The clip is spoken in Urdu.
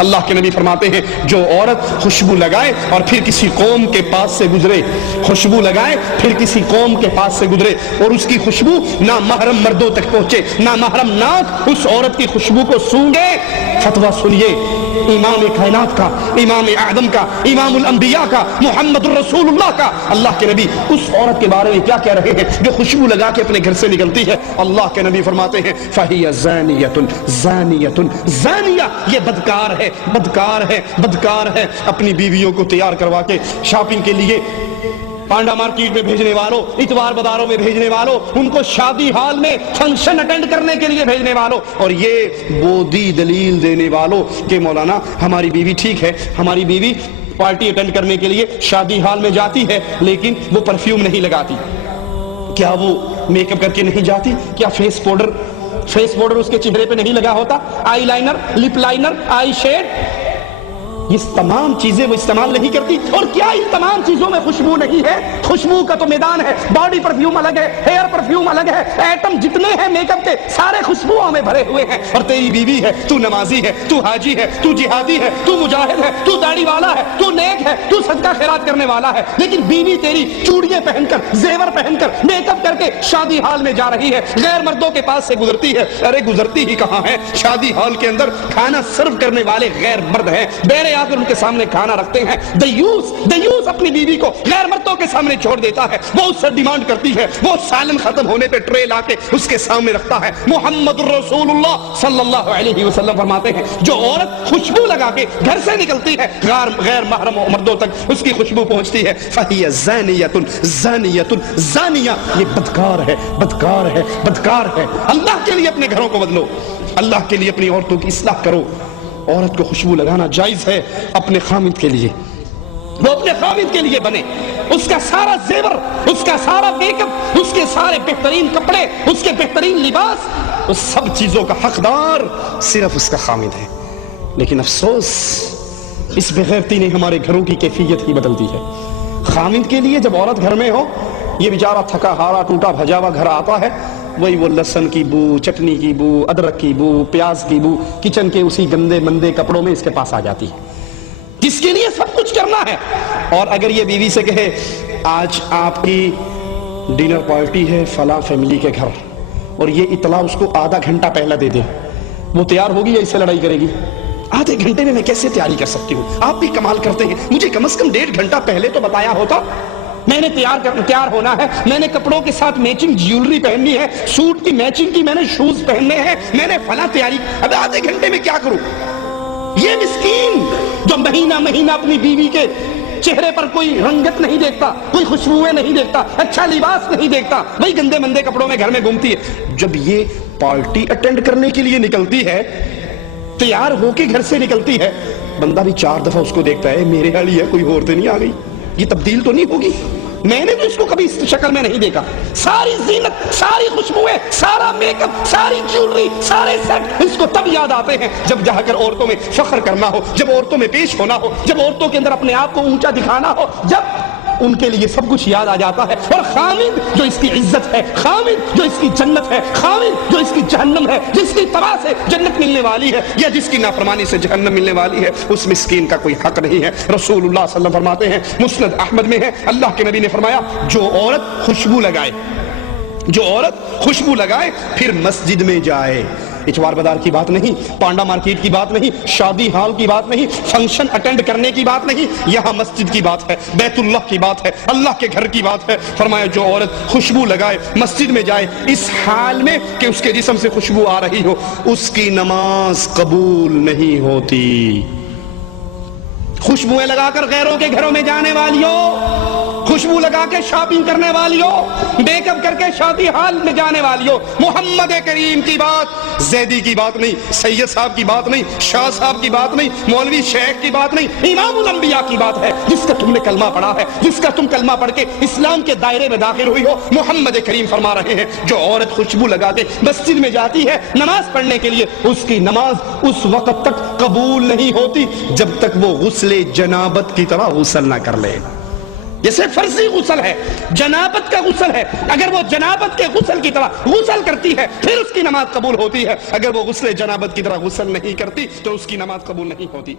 اللہ کے نبی فرماتے ہیں جو عورت خوشبو لگائے اور پھر کسی قوم کے پاس سے گزرے، خوشبو لگائے پھر کسی قوم کے پاس سے گزرے اور اس کی خوشبو نہ محرم مردوں تک پہنچے، نہ محرم ناک اس عورت کی خوشبو کو سونگے، فتویٰ سنیے امام کائنات کا، امام اعظم کا، امام الانبیاء کا، محمد الرسول اللہ کا، اللہ کے نبی اس عورت کے بارے میں کیا کہہ رہے ہیں جو خوشبو لگا کے اپنے گھر سے نکلتی ہے؟ اللہ کے نبی فرماتے ہیں فَهِيَ زَانِيَةٌ زَانِيَةٌ زانیہ، یہ بدکار ہے، بدکار ہے، بدکار ہے۔ اپنی بیویوں کو تیار کروا کے شاپنگ کے لیے پانڈا مارکیٹ میں بھیجنے والوں، اتوار بازاروں میں بھیجنے والوں، ان کو شادی ہال میں فنکشن اٹینڈ کرنے کے لیے بھیجنے والوں، اور یہ بودی دلیل دینے والوں کہ مولانا ہماری بیوی ٹھیک ہے، ہماری بیوی پارٹی اٹینڈ کرنے کے لیے شادی ہال میں جاتی ہے لیکن وہ پرفیوم نہیں لگاتی، کیا وہ میک اپ کر کے نہیں جاتی؟ کیا فیس پاؤڈر اس کے چہرے پہ نہیں لگا ہوتا؟ آئی لائنر، لپ لائنر، آئی شیڈ، یہ تمام چیزیں وہ استعمال نہیں کرتی؟ اور کیا ان تمام چیزوں میں خوشبو نہیں ہے؟ خوشبو کا تو میدان ہے، باڈی پرفیوم الگ ہے، ہیئر پرفیوم الگ ہے، ایٹم جتنے ہیں میک اپ کے سارے خوشبوؤں میں بھرے ہوئے ہیں، اور تیری بیوی ہے، تو نمازی ہے، تو حاجی ہے، تو جہادی ہے، تو مجاہد ہے، تو داڑھی والا ہے، تو نیک ہے، تو صدقہ خیرات کرنے والا ہے، لیکن بیوی تیری چوڑیاں پہن کر، زیور پہن کر، میک اپ کر کے شادی ہال میں جا رہی ہے، غیر مردوں کے پاس سے گزرتی ہے۔ ارے گزرتی ہی کہاں ہے، شادی ہال کے اندر کھانا سرو کرنے والے غیر مرد ہیں، بیرے آ کر ان کے سامنے کھانا رکھتے ہیں۔ دیوس اپنی بیوی کو غیر مردوں کے سامنے چھوڑ دیتا ہے، وہ اس سے ڈیمانڈ کرتی ہے، وہ سالن ختم ہونے پہ ٹرے لا کے اس کے سامنے رکھتا ہے۔ محمد الرسول اللہ صلی اللہ علیہ وسلم فرماتے ہیں جو عورت خوشبو لگا کے گھر سے نکلتی ہے غیر محرم مردوں تک اس کی خوشبو پہنچتی ہے، فَهِيَ زَانِيَةٌ زَانِيَةٌ زانیہ، یہ بدکار ہے، بدکار ہے، بدکار ہے۔ اللہ کے لیے اپنے گھروں کو بدلو، اللہ کے لیے اپنی عورتوں کی اصلاح کرو۔ عورت کو خوشبو لگانا جائز ہے اپنے خامد کے لیے، وہ اپنے خامد کے لیے بنے، اس کا سارا زیور، اس کا سارا میک اپ، اس کے سارے بہترین کپڑے، اس کے بہترین لباس، اس سب چیزوں کا حقدار صرف اس کا خامد ہے۔ لیکن افسوس اس بغیرتی نے ہمارے گھروں کی کیفیت ہی بدل دی ہے۔ خامد کے لیے جب عورت گھر میں ہو، یہ بیچارہ تھکا ہارا ٹوٹا بھجا ہوا گھر آتا ہے، وہی وہ لہسن کی بو، چٹنی کی بو، ادرک کی بو، پیاز کی بو کچن کے اسی گندے مندے کپڑوں میں اس کے پاس آ جاتی ہے، جس کے لیے سب کچھ کرنا ہے۔ اور اگر یہ بیوی سے کہے آج آپ کی ڈنر پارٹی ہے فلاں فیملی کے گھر، اور یہ اطلاع اس کو آدھا گھنٹہ پہلے دے دے، وہ تیار ہوگی یا اس سے لڑائی کرے گی؟ آدھے گھنٹے میں کیسے تیاری کر سکتی ہوں؟ آپ بھی کمال کرتے ہیں، مجھے کم از کم 1.5 گھنٹہ پہلے تو بتایا ہوتا، میں نے تیار ہونا ہے، میں نے کپڑوں کے ساتھ میچنگ جیولری پہننی ہے، سوٹ کی میچنگ کی میں نے شوز پہننے ہیں، میں نے فلاں تیاری، اب آدھے گھنٹے میں کیا کروں؟ یہ مسکین جو مہینہ مہینہ اپنی بیوی کے چہرے پر کوئی رنگت نہیں دیکھتا، کوئی خوشبوئیں نہیں دیکھتا، اچھا لباس نہیں دیکھتا، وہی گندے مندے کپڑوں میں گھر میں گھومتی ہے۔ جب یہ پارٹی اٹینڈ کرنے کے لیے نکلتی ہے، تیار ہو کے گھر سے نکلتی ہے، بندہ بھی 4 دفعہ اس کو دیکھتا ہے، میرے والی ہے کوئی اور تو نہیں آ گئی، یہ تبدیل تو نہیں ہوگی، میں نے تو اس کو کبھی اس شکل میں نہیں دیکھا۔ ساری زینت، ساری خوشبوئیں، سارا میک اپ، ساری جیولری، سارے سیٹ اس کو تب یاد آتے ہیں جب جا کر عورتوں میں فخر کرنا ہو، جب عورتوں میں پیش ہونا ہو، جب عورتوں کے اندر اپنے آپ کو اونچا دکھانا ہو، جب ان کے لیے سب کچھ یاد آ جاتا ہے۔ اور خامد جو اس کی عزت ہے، خامد جو اس کی جنت ہے، خامد جو اس کی جہنم ہے، جس کی طرح سے جنت ملنے والی ہے یا جس کی نافرمانی سے جہنم ملنے والی ہے، اس مسکین کا کوئی حق نہیں ہے۔ رسول اللہ صلی اللہ علیہ وسلم فرماتے ہیں، مسند احمد میں ہے، اللہ کے نبی نے فرمایا جو عورت خوشبو لگائے پھر مسجد میں جائے، اتوار بازار کی بات نہیں، پانڈا مارکیٹ کی بات نہیں، شادی ہال کی بات نہیں، فنکشن اٹینڈ کرنے کی بات نہیں، یہاں مسجد کی بات ہے، بیت اللہ کی بات ہے، اللہ کے گھر کی بات ہے۔ فرمایا جو عورت خوشبو لگائے مسجد میں جائے اس حال میں کہ اس کے جسم سے خوشبو آ رہی ہو، اس کی نماز قبول نہیں ہوتی۔ خوشبوئیں لگا کر غیروں کے گھروں میں جانے والیوں، خوشبو لگا کے شاپنگ کرنے والیوں، میک اپ کر کے شادی ہال میں جانے والیوں، محمد کریم کی بات، زیدی کی بات نہیں، سید صاحب کی بات نہیں، شاہ صاحب کی بات نہیں، مولوی شیخ کی بات نہیں، امام الانبیاء کی بات ہے، جس کا تم نے کلمہ پڑھا ہے، جس کا تم کلمہ پڑھ کے اسلام کے دائرے میں داخل ہوئی ہو۔ محمد کریم فرما رہے ہیں جو عورت خوشبو لگا کے مسجد میں جاتی ہے نماز پڑھنے کے لیے، اس کی نماز اس وقت تک قبول نہیں ہوتی جب تک وہ غسل جنابت کی طرح غسل نہ کر لے۔ یہ صرف فرضی غسل ہے، جنابت کا غسل ہے. اگر وہ جنابت کے غسل کی طرح غسل کرتی ہے پھر اس کی نماز قبول ہوتی ہے. اگر وہ غسل جنابت کی طرح غسل نہیں کرتی تو اس کی نماز قبول نہیں ہوتی.